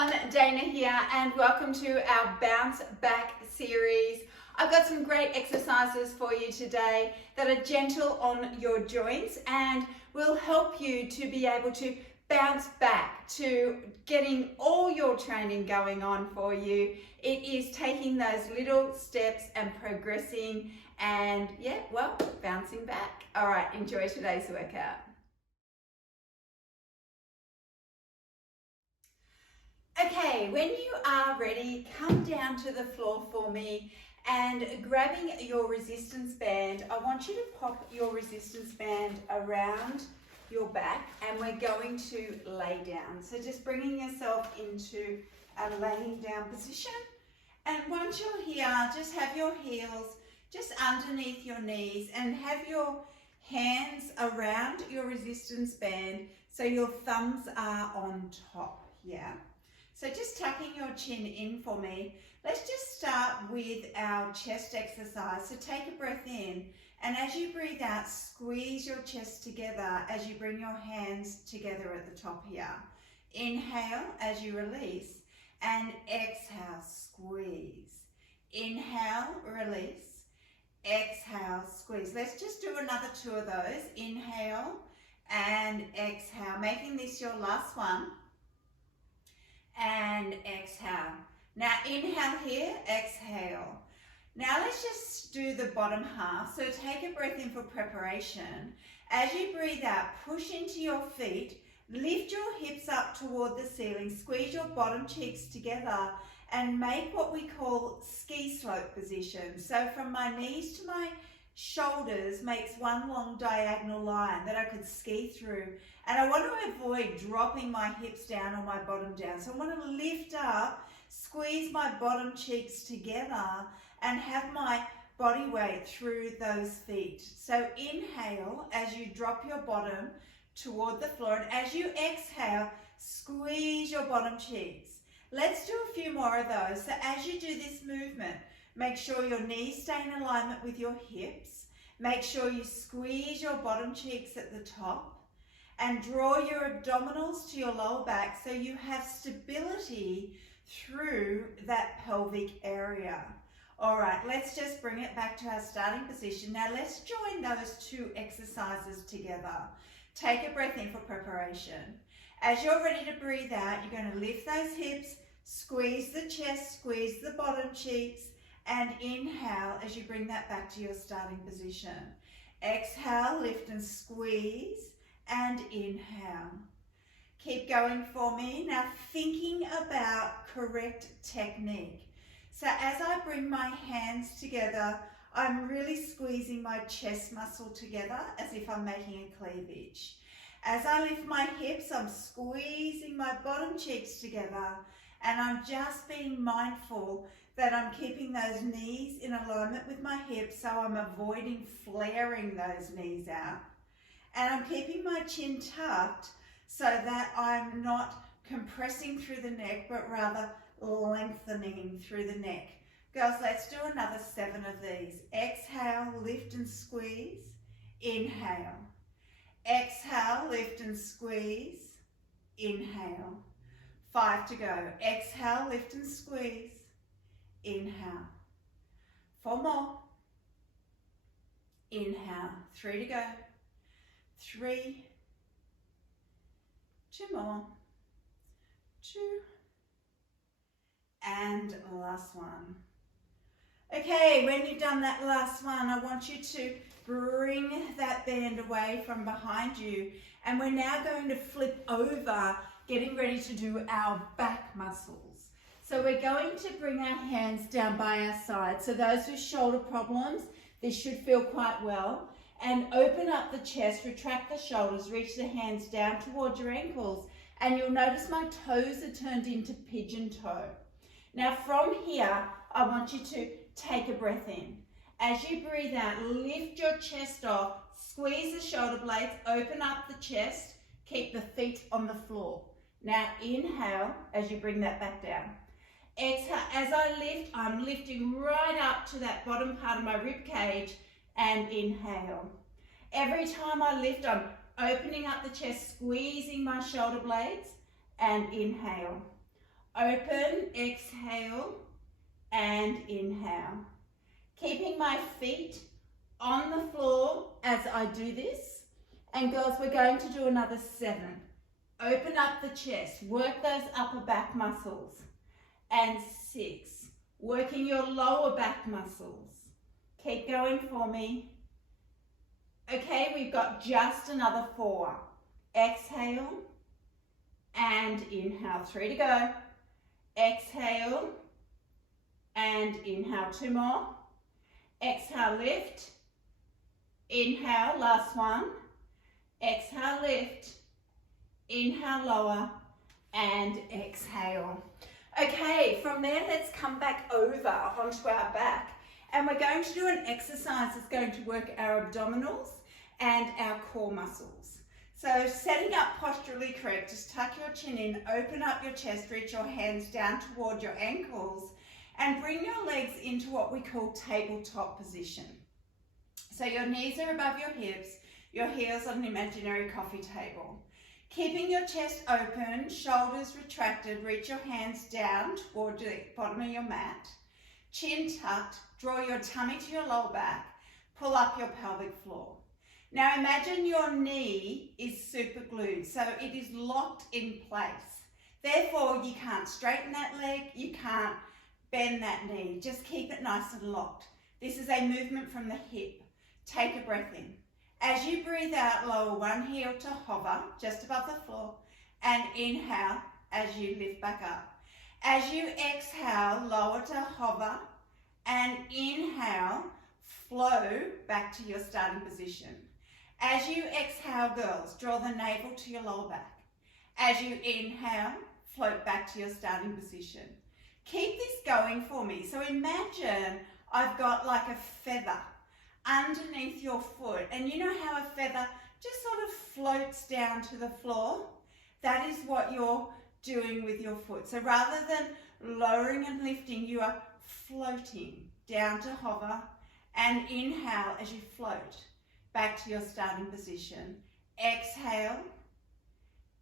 everyone, Dana here and welcome to our Bounce Back series. I've got some great exercises for you today that are gentle on your joints and will help you to be able to bounce back to getting all your training going on for you. It is taking those little steps and progressing and bouncing back. All right, enjoy today's workout. Okay, when you are ready, come down to the floor for me and grabbing your resistance band, I want you to pop your resistance band around your back and we're going to lay down. So just bringing yourself into a laying down position. And once you're here, just have your heels just underneath your knees and have your hands around your resistance band so your thumbs are on top, yeah? So just tucking your chin in for me. Let's just start with our chest exercise. So take a breath in, and as you breathe out, squeeze your chest together as you bring your hands together at the top here. Inhale as you release, and exhale, squeeze. Inhale, release. Exhale, squeeze. Let's just do another two of those. Inhale and exhale, making this your last one. And exhale. Now inhale here, exhale. Now let's just do the bottom half. So take a breath in for preparation. As you breathe out, push into your feet, lift your hips up toward the ceiling, squeeze your bottom cheeks together and make what we call ski slope position. So from my knees to my shoulders makes one long diagonal line that I could ski through. And I want to avoid dropping my hips down or my bottom down. So I want to lift up, squeeze my bottom cheeks together and have my body weight through those feet. So inhale as you drop your bottom toward the floor, and as you exhale, squeeze your bottom cheeks. Let's do a few more of those. So as you do this movement, make sure your knees stay in alignment with your hips. Make sure you squeeze your bottom cheeks at the top and draw your abdominals to your lower back so you have stability through that pelvic area. All right, let's just bring it back to our starting position. Now let's join those two exercises together. Take a breath in for preparation. As you're ready to breathe out, you're going to lift those hips, squeeze the chest, squeeze the bottom cheeks, and inhale as you bring that back to your starting position. Exhale, lift and squeeze, and inhale. Keep going for me. Now thinking about correct technique. So as I bring my hands together, I'm really squeezing my chest muscle together as if I'm making a cleavage. As I lift my hips, I'm squeezing my bottom cheeks together and I'm just being mindful that I'm keeping those knees in alignment with my hips so I'm avoiding flaring those knees out. And I'm keeping my chin tucked so that I'm not compressing through the neck but rather lengthening through the neck. Girls, let's do another 7 of these. Exhale, lift and squeeze. Inhale. Exhale, lift and squeeze. Inhale. 5 to go. Exhale, lift and squeeze. Inhale. 4 more. Inhale. 3 to go. 3. 2 more. 2. And last one. Okay, when you've done that last one, I want you to bring that band away from behind you. And we're now going to flip over, getting ready to do our back muscles. So we're going to bring our hands down by our side. So those with shoulder problems, this should feel quite well. And open up the chest, retract the shoulders, reach the hands down towards your ankles. And you'll notice my toes are turned into pigeon toe. Now from here, I want you to take a breath in. As you breathe out, lift your chest off, squeeze the shoulder blades, open up the chest, keep the feet on the floor. Now inhale as you bring that back down. Exhale, as I lift, I'm lifting right up to that bottom part of my rib cage and inhale. Every time I lift, I'm opening up the chest, squeezing my shoulder blades and inhale. Open, exhale, and inhale. Keeping my feet on the floor as I do this. And girls, we're going to do another 7. Open up the chest, work those upper back muscles. And 6, working your lower back muscles. Keep going for me. Okay, we've got just another 4. Exhale and inhale. 3 to go. Exhale and inhale. 2 more. Exhale, lift. Inhale, last one. Exhale, lift. Inhale, lower, and exhale. Okay, from there, let's come back over onto our back. And we're going to do an exercise that's going to work our abdominals and our core muscles. So setting up posturally correct, just tuck your chin in, open up your chest, reach your hands down toward your ankles, and bring your legs into what we call tabletop position. So your knees are above your hips, your heels on an imaginary coffee table. Keeping your chest open, shoulders retracted, reach your hands down toward the bottom of your mat. Chin tucked, draw your tummy to your lower back, pull up your pelvic floor. Now imagine your knee is super glued, so it is locked in place. Therefore, you can't straighten that leg, you can't bend that knee. Just keep it nice and locked. This is a movement from the hip. Take a breath in. As you breathe out, lower one heel to hover just above the floor and inhale as you lift back up. As you exhale, lower to hover and inhale, flow back to your starting position. As you exhale, girls, draw the navel to your lower back. As you inhale, float back to your starting position. Keep this going for me. So imagine I've got like a feather underneath your foot, and you know how a feather just sort of floats down to the floor? That is what you're doing with your foot. So rather than lowering and lifting, you are floating down to hover and inhale as you float back to your starting position. Exhale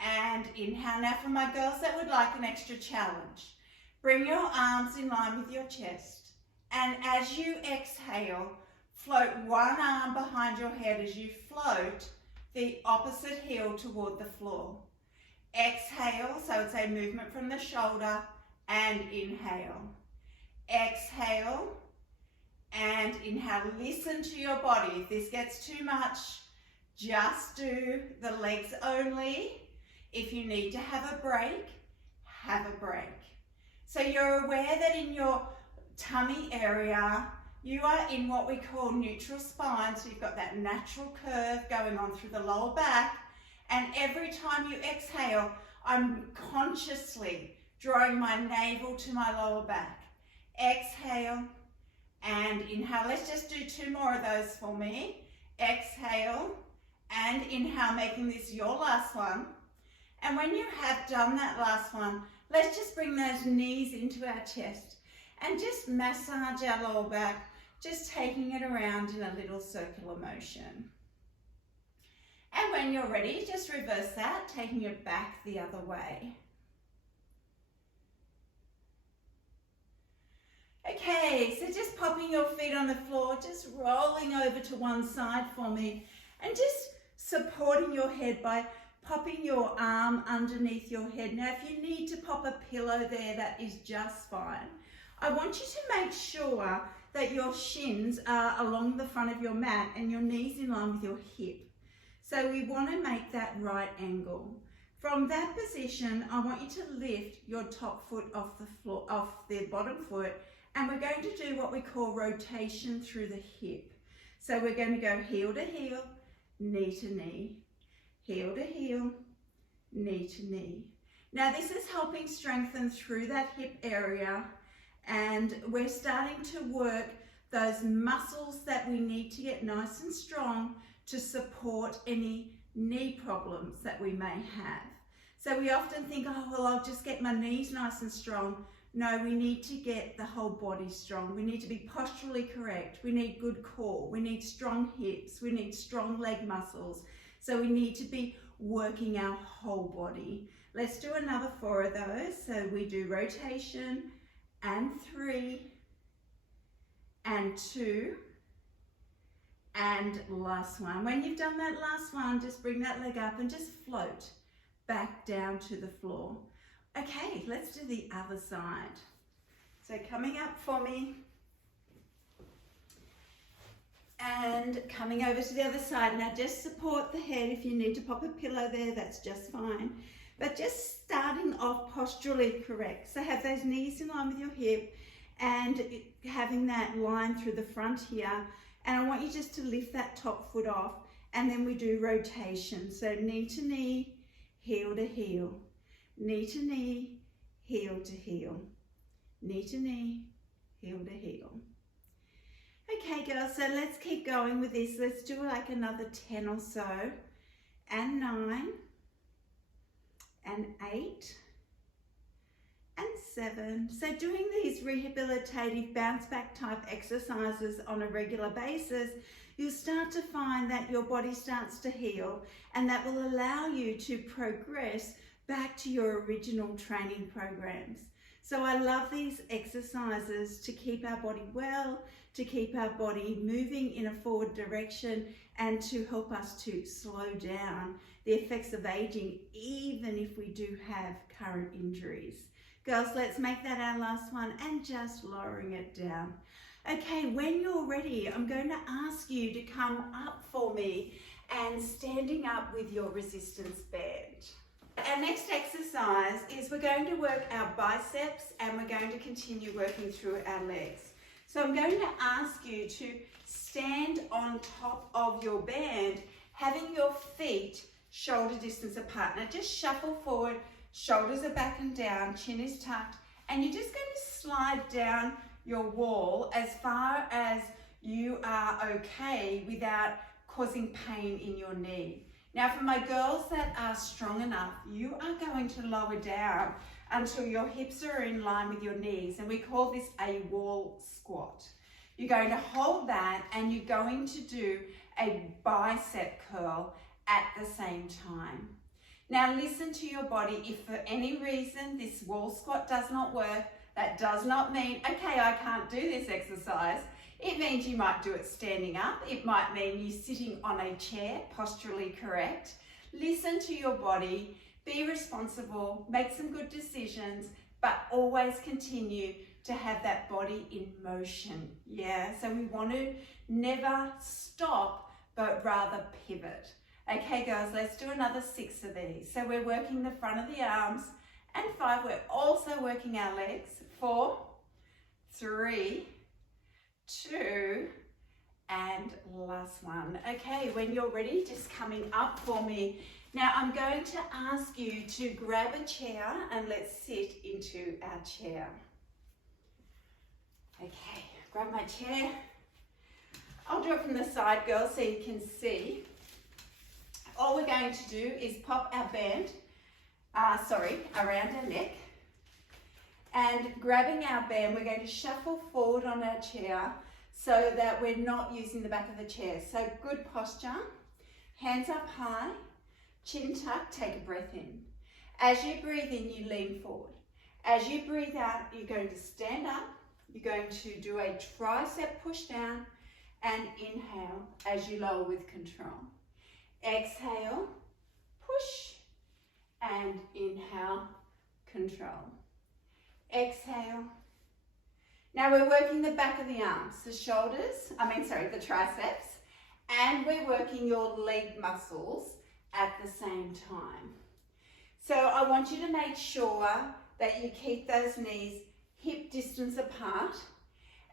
and inhale. Now for my girls that would like an extra challenge, bring your arms in line with your chest, and as you exhale, float one arm behind your head as you float the opposite heel toward the floor. Exhale, so it's a movement from the shoulder, and inhale. Exhale and inhale. Listen to your body. If this gets too much, just do the legs only. If you need to have a break, have a break. So you're aware that in your tummy area, you are in what we call neutral spine, so you've got that natural curve going on through the lower back, and every time you exhale, I'm consciously drawing my navel to my lower back. Exhale and inhale. Let's just do 2 more of those for me. Exhale and inhale, making this your last one. And when you have done that last one, let's just bring those knees into our chest and just massage our lower back, just taking it around in a little circular motion. And when you're ready, just reverse that, taking it back the other way. Okay, so just popping your feet on the floor, just rolling over to one side for me, and just supporting your head by popping your arm underneath your head. Now, if you need to pop a pillow there, that is just fine. I want you to make sure that your shins are along the front of your mat and your knees in line with your hip. So we want to make that right angle. From that position, I want you to lift your top foot off the floor, off the bottom foot, and we're going to do what we call rotation through the hip. So we're going to go heel to heel, knee to knee, heel to heel, knee to knee. Now this is helping strengthen through that hip area, and we're starting to work those muscles that we need to get nice and strong to support any knee problems that we may have. So we often think, oh, well, I'll just get my knees nice and strong. No, we need to get the whole body strong. We need to be posturally correct. We need good core. We need strong hips. We need strong leg muscles. So we need to be working our whole body. Let's do another 4 of those. So we do rotation and 3 and 2 and last one. When you've done that last one, just bring that leg up and just float back down to the floor. Okay, let's do the other side. So coming up for me and coming over to the other side. Now just support the head. If you need to pop a pillow there, that's just fine. But just starting off posturally correct. So have those knees in line with your hip and having that line through the front here. And I want you just to lift that top foot off, and then we do rotation. So knee to knee, heel to heel, knee to knee, heel to heel, knee to knee, heel to heel. Okay girls, so let's keep going with this. Let's do like another 10 or so, and 9, and 8, and 7. So doing these rehabilitative bounce back type exercises on a regular basis, you'll start to find that your body starts to heal, and that will allow you to progress back to your original training programs. So I love these exercises to keep our body well, to keep our body moving in a forward direction, and to help us to slow down the effects of aging, even if we do have current injuries. Girls, let's make that our last one, and just lowering it down. Okay, when you're ready, I'm going to ask you to come up for me and standing up with your resistance band. Our next exercise is we're going to work our biceps, and we're going to continue working through our legs. So I'm going to ask you to stand on top of your band, having your feet shoulder distance apart. Now just shuffle forward, shoulders are back and down, chin is tucked, and you're just going to slide down your wall as far as you are okay without causing pain in your knee. Now for my girls that are strong enough, you are going to lower down until your hips are in line with your knees, and we call this a wall squat. You're going to hold that, and you're going to do a bicep curl at the same time. Now listen to your body. If for any reason this wall squat does not work, that does not mean, okay, I can't do this exercise. It means you might do it standing up. It might mean you sitting on a chair, posturally correct. Listen to your body, be responsible, make some good decisions, but always continue to have that body in motion. Yeah, so we want to never stop, but rather pivot. Okay girls, let's do another 6 of these. So we're working the front of the arms, and 5, we're also working our legs. 4, 3, 2, and last one. Okay, when you're ready, just coming up for me. Now I'm going to ask you to grab a chair, and let's sit into our chair. Okay, grab my chair. I'll do it from the side, girls, so you can see. All we're going to do is pop our band, around our neck, and grabbing our band, we're going to shuffle forward on our chair so that we're not using the back of the chair. So good posture, hands up high, chin tucked, take a breath in. As you breathe in, you lean forward. As you breathe out, you're going to stand up, you're going to do a tricep push down, and inhale as you lower with control. Exhale, push, and inhale, control. Exhale. Now we're working the back of the arms, the the triceps, and we're working your leg muscles at the same time. So I want you to make sure that you keep those knees hip distance apart,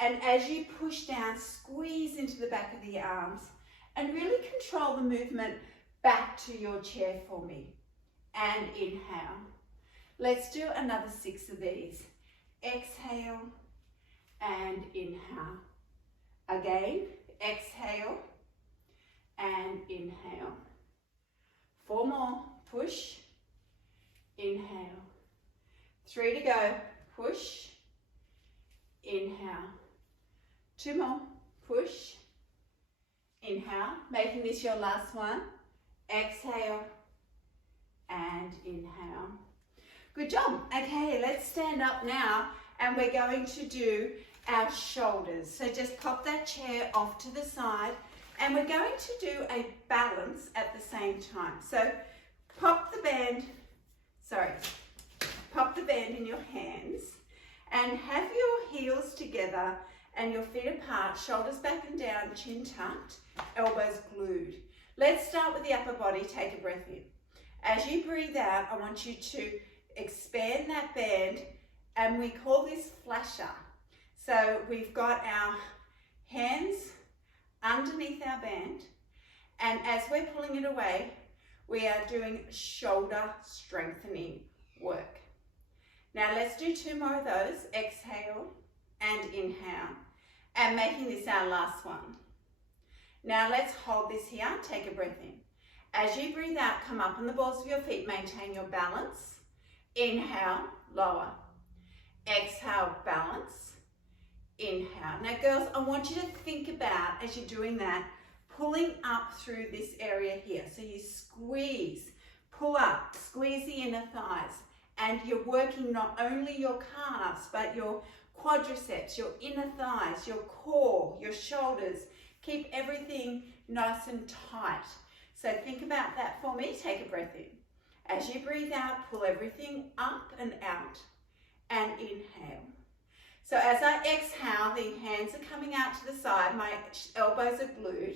and as you push down, squeeze into the back of the arms, and really control the movement back to your chair for me. And inhale. Let's do another 6 of these. Exhale and inhale. Again, exhale and inhale. 4 more. Push, inhale. 3 to go. Push, inhale. 2 more. Push, inhale. Making this your last one. Exhale and inhale. Good job. Okay, let's stand up now and we're going to do our shoulders. So just pop that chair off to the side and we're going to do a balance at the same time. So pop the band in your hands and have your heels together and your feet apart, shoulders back and down, chin tucked, elbows glued. Let's start with the upper body. Take a breath in. As you breathe out, I want you to expand that band, and we call this flasher. So we've got our hands underneath our band, and as we're pulling it away, we are doing shoulder strengthening work. Now let's do 2 more of those. Exhale and inhale, and making this our last one. Now let's hold this here. Take a breath in. As you breathe out, come up on the balls of your feet, maintain your balance. Inhale, lower. Exhale, balance. Inhale. Now girls, I want you to think about, as you're doing that, pulling up through this area here. So you squeeze, pull up, squeeze the inner thighs, and you're working not only your calves, but your quadriceps, your inner thighs, your core, your shoulders. Keep everything nice and tight. So think about that for me. Take a breath in. As you breathe out, pull everything up and out and inhale. So as I exhale, the hands are coming out to the side. My elbows are glued,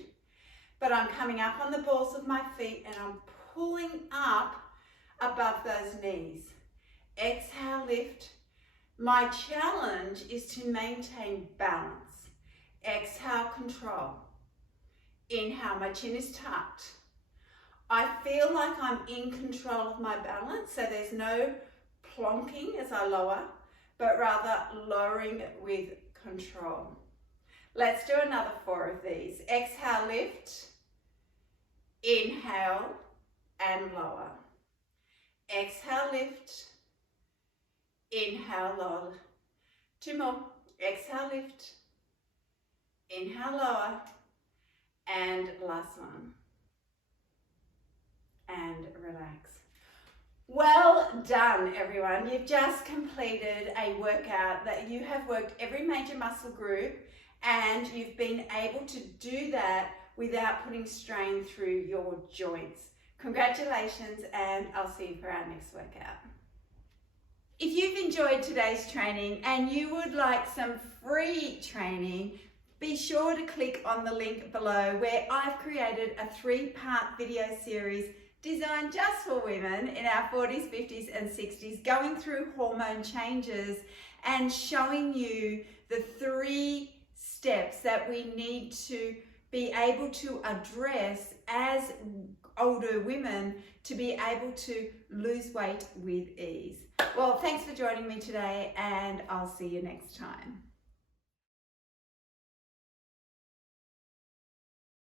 but I'm coming up on the balls of my feet and I'm pulling up above those knees. Exhale, lift. My challenge is to maintain balance. Exhale, control. Inhale, my chin is tucked. I feel like I'm in control of my balance, so there's no plonking as I lower, but rather lowering with control. Let's do another 4 of these. Exhale, lift. Inhale and lower. Exhale, lift. Inhale, lower. 2 more. Exhale, lift. Inhale, lower. And last one. And relax. Well done, everyone. You've just completed a workout that you have worked every major muscle group, and you've been able to do that without putting strain through your joints. Congratulations, and I'll see you for our next workout. If you've enjoyed today's training and you would like some free training, be sure to click on the link below where I've created a 3-part video series designed just for women in our 40s, 50s and 60s, going through hormone changes and showing you the 3 steps that we need to be able to address as older women to be able to lose weight with ease. Well, thanks for joining me today, and I'll see you next time.